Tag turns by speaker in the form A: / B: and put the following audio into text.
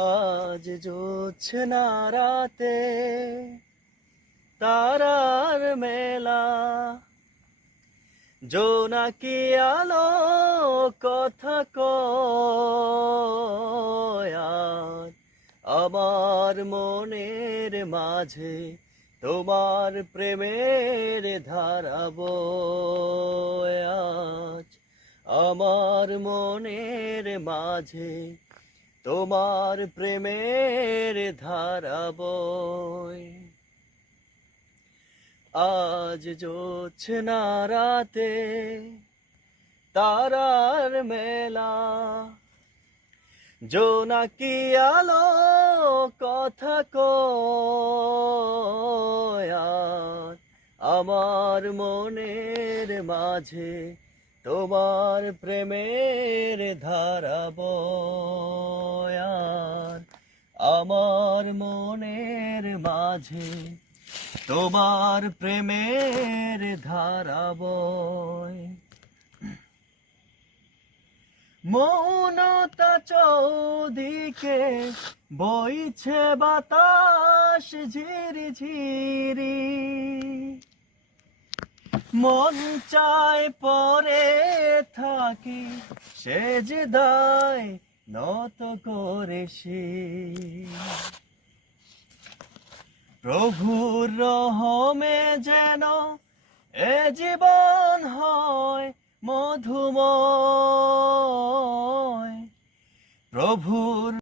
A: আজ জোছনা রাতে তারার মেলা। জোনাকি আলো কথা কয়, আর আমার মনের মাঝে তোমার প্রেমের ধারাবো আজ আমার মনের মাঝে তোমার প্রেমের ধারাবয় আজ জোছনা রাতে তারার মেলা। জোনাকি আলো কথা কয়, আর আমার মনের মাঝে তোমার প্রেমের ধারা আমার মনের মাঝে তোমার প্রেমের ধারা বয় মৌনতা চৌদিকে বইছে বাতাস ঝিরি ঝিরি মন চায় পরে থাকি সে যে দায় নত করে প্রভুর রহমে যেন এ জীবন হয় মধুময়। প্রভুর